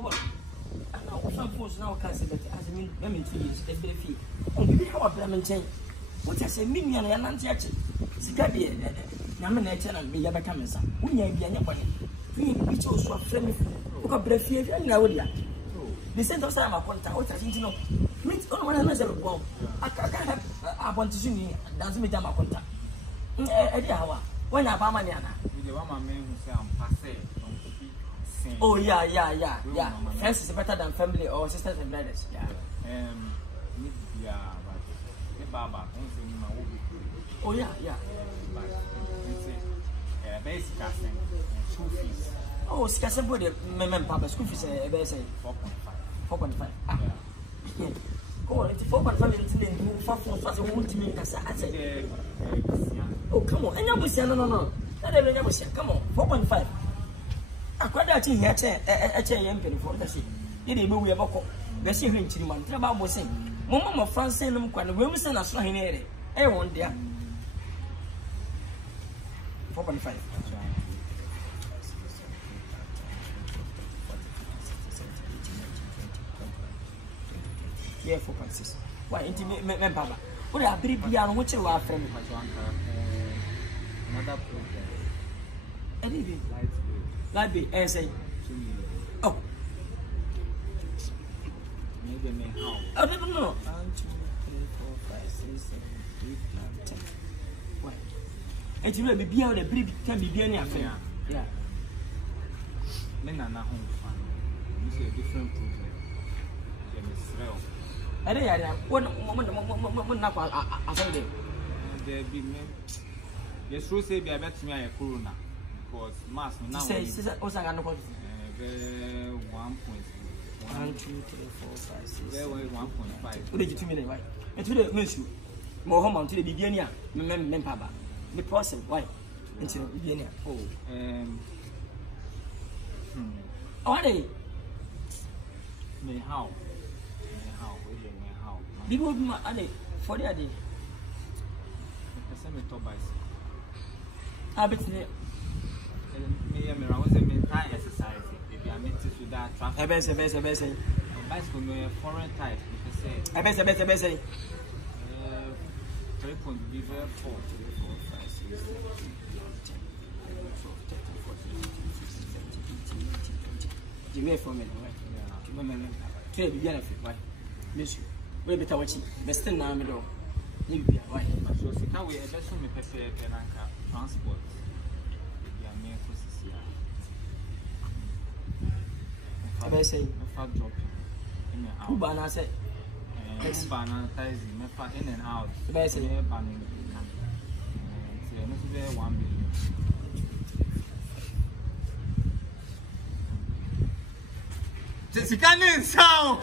Come on. Some folks now can't say that as I mean, women 2 years, every fee. Oh, we have a plan change. What I say, million and anti-act. Sigabi, Yaman and me ever come in some. We may be any money. We chose to a friend who got breath here and now. The sent us time upon town, what I think you know. Meet on one another. I can't have a want to see me, doesn't meet them a contact. When I buy money, the one man who say I'm passé. Oh yeah. Friends is better than family or sisters and brothers. Yeah. But Baba, oh yeah. But it's basic school fees. Oh, scarcely body, Papa, school fees, 4.5. Oh, it's 4.5 oh, come on, and no. Come on, 4.5. I quite that in here, a chair for the sea. Did he move a book? The sea ring to man, Trabal was saying, Mamma France and them quite Wilson as well in area. I won't there. 4.5. Yeah, 4.6. Why, intimate Papa? What are three piano, which you are from? Another problem. Anything like the essay. Oh, maybe me how? I don't know. 1, 2, 3, 4, 5, 6, 7, 8, 9, 10. Why? And you know, the beer, the breed can be any affair. Yeah. Men are not home. This is a different problem. I don't know. One knock I saw them. There be men. Yes, true say be about me a corona. Because mass now says also I know 1 1, 2, 3, 4, 5, 6. There was 1.5. What did you 2 minutes? Why? It's really a miss you. More home until the beginning. Papa. The process. Why? Until the beginning. Oh, are they? Me how? People are they for the day? I send me to bicycle. Habits me. Me, I was a mental exercise. If you are meant to do that traffic. I bet. Bicycle no foreign type. Because I bet. 3 point be very 4, 3, 4, 5, 6, 7, 8, 9, 10, 11, 12, 13, 14, 15, 16, 17, 18, 19, 20. You wait for me, right? Yeah. To be benefit, why? Miss you. We better watch it. Best thing now, me do. You be why? So, see how we ever show me transport. I say, drop in the who ban I say, banana in and out. The best say, banning. 1 billion. Just can't sound.